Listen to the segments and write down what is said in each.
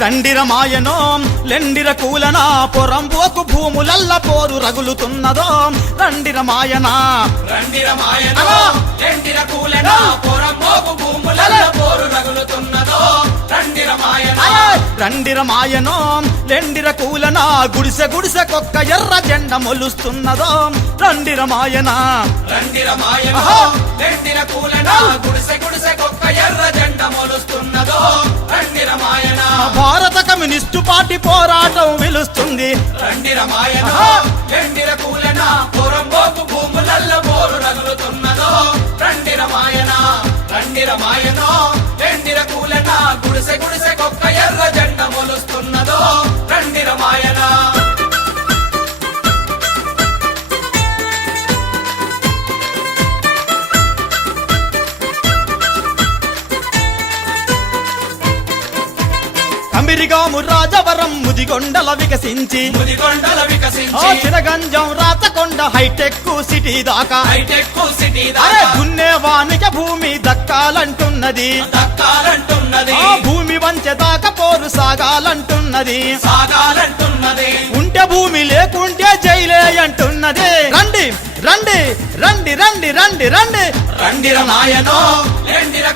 రండిర మాయనో లెండిర కూలనా పొరంబోకు భూములల్ల పోరు రగులుతున్నదో. రండిర మాయనా రండిర మాయనో అలా. ఎండిర కూలెనా పొరమోపు భూములలో పోరు రగులుతున్నదో. రండిర మాయనో రండిర మాయనో లెండిర కూలనా గుడిసె గుడిసె కొక్క ఎర్ర జెండ మొలుస్తున్నదో. రండిర మాయనా రండిర మాయనో. ఎండిర కూలెనా గుడిసె గుడిసె కొక్క ఎర్ర జెండ మొలుస్తున్నదో. రండిర మాయనా భారత కమ్యూనిస్టు పార్టీ పోరాటం పిలుస్తుంది రండిర మాయనో ఆహా. ఎండిర కూలెనా. పొరంబోకు భూములలో పోరు రగులుతున్నదో రండిర మాయనా రండిర మాయనో ఎండిర కూలెనా. గుడిసె గుడిసె కొక్క ఎర్ర జెండ మొలుస్తున్నదో అమిరిగాము రాజవరం ముదిగొండల వికసించి. ముదిగొండల ఆ వికసించి చిరగంజం రాచకొండ హైటెక్ సిటీ దాకా. హైటెక్ సిటీ అరే దాకా దున్నేవానికి భూమి దక్కాలంటున్నది. దక్కాలంటున్నది. ఆ భూమి వంచె దాకా పోరు సాగాలంటున్నది. సాగాలంటున్నది. ఉంటే భూమి లేకుంటే జైలే అంటున్నది. రండి రండి రండి రండి రండి రండి. రండిర మాయనో ఎండిర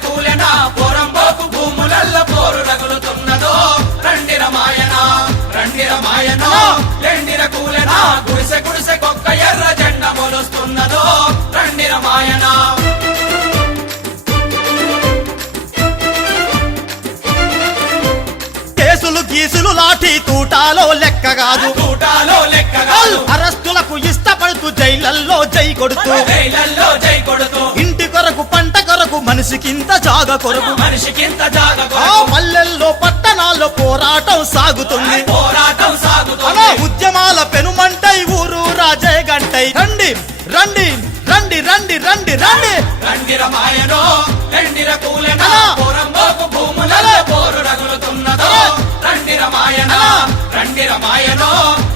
రండిర మాయనా కేసులు గీసులు లాఠీ తూటాలో లెక్క కాదు. తూటాలో లెక్క కాదు. అరెస్టులకు ఇష్టపడుతూ జైలల్లో జై కొడుతూ. జైలల్లో జై కొడుతూ. ఇంటి కొరకు పంట కొరకు మనిషికింత జాగ కొరకు. మనిషికింత జాగ కొరకు. పల్లెల్లో పట్టణాల్లో పోరాటం సాగుతుంది. పోరాటం సాగుతుంది. ఉద్యమాల పెనుమంటై ఊరు రాజే గంటై రండి రండి. రండి రండి రండి రండి. రండిర మాయనో ఎండిర కూలెనా అలా. పోరంబోకు భూములలో పోరు రగులుతున్నదో. రండిర మాయన రండిర మాయనో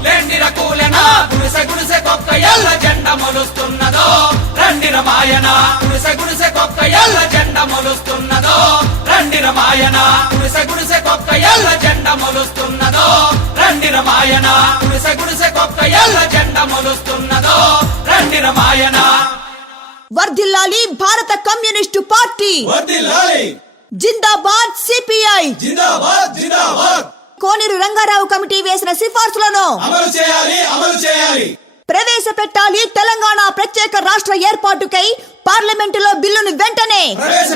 లెండిర కూలెనా గుడిసె గుడిసె కొక్క ఎల్ల జెండ మొలుస్తున్నదో. రండిర మాయన గుడిసె గుడిసె కొక్క ఎల్ల జెండ మొలుస్తున్నదో. రండిర మాయన గుడిసె గుడిసె కొక్క ఎల్ల జెండ మొలుస్తున్నదో. రండిర మాయన గుడిసె గుడిసె కొక్క ఎల్ల జెండ మొలుస్తున్నదో. రండిర మాయన వర్ధిల్లాలి భారత కమ్యూనిస్టు పార్టీ. జిందాబాద్ సిపిఐ. జిందాబాద్ జిందాబాద్. కోనేరు రంగారావు కమిటీ వేసిన సిఫార్సులను అమలు చేయాలి అమలు చేయాలి. ప్రవేశపెట్టాలి తెలంగాణ ప్రత్యేక రాష్ట్ర ఏర్పాటుకై పార్లమెంటులో బిల్లును వెంటనే ప్రవేశ